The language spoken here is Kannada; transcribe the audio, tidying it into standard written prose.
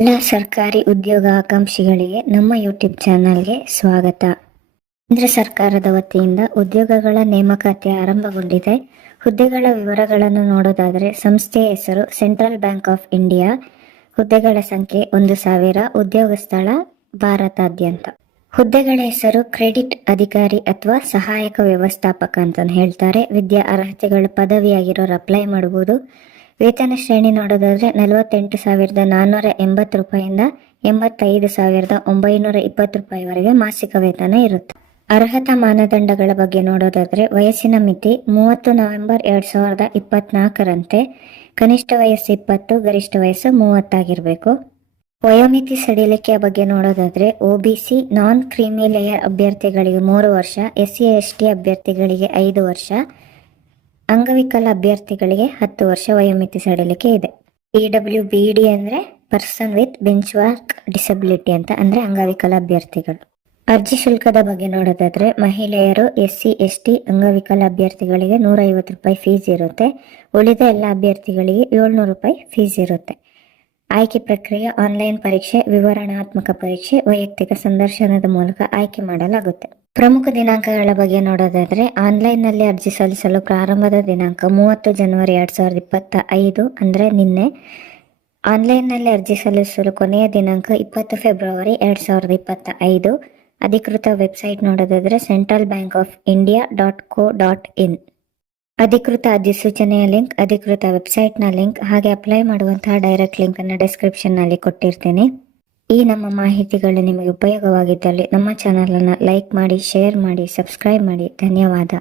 ಎಲ್ಲ ಸರ್ಕಾರಿ ಉದ್ಯೋಗಾಕಾಂಕ್ಷಿಗಳಿಗೆ ನಮ್ಮ ಯೂಟ್ಯೂಬ್ ಚಾನಲ್ಗೆ ಸ್ವಾಗತ. ಕೇಂದ್ರ ಸರ್ಕಾರದ ವತಿಯಿಂದ ಉದ್ಯೋಗಗಳ ನೇಮಕಾತಿ ಆರಂಭಗೊಂಡಿದೆ. ಹುದ್ದೆಗಳ ವಿವರಗಳನ್ನು ನೋಡೋದಾದರೆ ಸಂಸ್ಥೆಯ ಹೆಸರು ಸೆಂಟ್ರಲ್ ಬ್ಯಾಂಕ್ ಆಫ್ ಇಂಡಿಯಾ. ಹುದ್ದೆಗಳ ಸಂಖ್ಯೆ 1000. ಉದ್ಯೋಗ ಸ್ಥಳ ಭಾರತಾದ್ಯಂತ. ಹುದ್ದೆಗಳ ಹೆಸರು ಕ್ರೆಡಿಟ್ ಅಧಿಕಾರಿ ಅಥವಾ ಸಹಾಯಕ ವ್ಯವಸ್ಥಾಪಕ ಅಂತ ಹೇಳ್ತಾರೆ. ವಿದ್ಯಾ ಅರ್ಹತೆಗಳು ಪದವಿಯಾಗಿರೋರು ಅಪ್ಲೈ ಮಾಡಬಹುದು. ವೇತನ ಶ್ರೇಣಿ ನೋಡೋದಾದ್ರೆ 48,480 ರೂಪಾಯಿಂದ 85,920 ರೂಪಾಯಿವರೆಗೆ ಮಾಸಿಕ ವೇತನ ಇರುತ್ತೆ. ಅರ್ಹತಾ ಮಾನದಂಡಗಳ ಬಗ್ಗೆ ನೋಡೋದಾದ್ರೆ ವಯಸ್ಸಿನ ಮಿತಿ 30 ನವೆಂಬರ್ 2024ರಂತೆ ಕನಿಷ್ಠ ವಯಸ್ಸು 20, ಗರಿಷ್ಠ ವಯಸ್ಸು 30 ಆಗಿರಬೇಕು. ವಯೋಮಿತಿ ಸಡಿಲಿಕೆಯ ಬಗ್ಗೆ ನೋಡೋದಾದ್ರೆ OBC ನಾನ್ ಕ್ರೀಮಿ ಲೇಯರ್ ಅಭ್ಯರ್ಥಿಗಳಿಗೆ 3 ವರ್ಷ, SC/ST ಅಭ್ಯರ್ಥಿಗಳಿಗೆ 5 ವರ್ಷ, ಅಂಗವಿಕಲ ಅಭ್ಯರ್ಥಿಗಳಿಗೆ 10 ವರ್ಷ ವಯೋಮಿತಿ ಸಡಿಲಿಕೆ ಇದೆ. PWBD ಅಂದ್ರೆ person with bench mark disability ಅಂತ, ಅಂದ್ರೆ ಅಂಗವಿಕಲ ಅಭ್ಯರ್ಥಿಗಳು. ಅರ್ಜಿ ಶುಲ್ಕದ ಬಗ್ಗೆ ನೋಡೋದಾದ್ರೆ ಮಹಿಳೆಯರು, SC/ST ಅಂಗವಿಕಲ ಅಭ್ಯರ್ಥಿಗಳಿಗೆ 150 ರೂಪಾಯಿ ಫೀಸ್ ಇರುತ್ತೆ. ಉಳಿದ ಎಲ್ಲ ಅಭ್ಯರ್ಥಿಗಳಿಗೆ 700 ರೂಪಾಯಿ ಫೀಸ್ ಇರುತ್ತೆ. ಆಯ್ಕೆ ಪ್ರಕ್ರಿಯೆ ಆನ್ಲೈನ್ ಪರೀಕ್ಷೆ, ವಿವರಣಾತ್ಮಕ ಪರೀಕ್ಷೆ, ವೈಯಕ್ತಿಕ ಸಂದರ್ಶನದ ಮೂಲಕ ಆಯ್ಕೆ ಮಾಡಲಾಗುತ್ತೆ. ಪ್ರಮುಖ ದಿನಾಂಕಗಳ ಬಗ್ಗೆ ನೋಡೋದಾದ್ರೆ ಆನ್ಲೈನ್ ನಲ್ಲಿ ಅರ್ಜಿ ಸಲ್ಲಿಸಲು ಪ್ರಾರಂಭದ ದಿನಾಂಕ 30 ಜನವರಿ 2025 ಅಂದ್ರೆ ನಿನ್ನೆ. ಆನ್ಲೈನ್ ನಲ್ಲಿ ಅರ್ಜಿ ಸಲ್ಲಿಸಲು ಕೊನೆಯ ದಿನಾಂಕ 20 ಫೆಬ್ರವರಿ 2025. ಅಧಿಕೃತ ವೆಬ್ಸೈಟ್ ನೋಡೋದಾದ್ರೆ centralbankofindia.co.in. ಅಧಿಕೃತ ಅಧಿಸೂಚನೆಯ ಲಿಂಕ್, ಅಧಿಕೃತ ವೆಬ್ಸೈಟ್ನ ಲಿಂಕ್, ಹಾಗೆ ಅಪ್ಲೈ ಮಾಡುವಂತಹ ಡೈರೆಕ್ಟ್ ಲಿಂಕ್ ಅನ್ನು ಡಿಸ್ಕ್ರಿಪ್ಷನ್ ನಲ್ಲಿ ಕೊಟ್ಟಿರ್ತೀನಿ. ಈ ನಮ್ಮ ಮಾಹಿತಿಗಳು ನಿಮಗೆ ಉಪಯೋಗವಾಗಿದ್ದಲ್ಲಿ ನಮ್ಮ ಚಾನಲ್ ಅನ್ನು ಲೈಕ್ ಮಾಡಿ, ಶೇರ್ ಮಾಡಿ, ಸಬ್ಸ್ಕ್ರೈಬ್ ಮಾಡಿ. ಧನ್ಯವಾದ.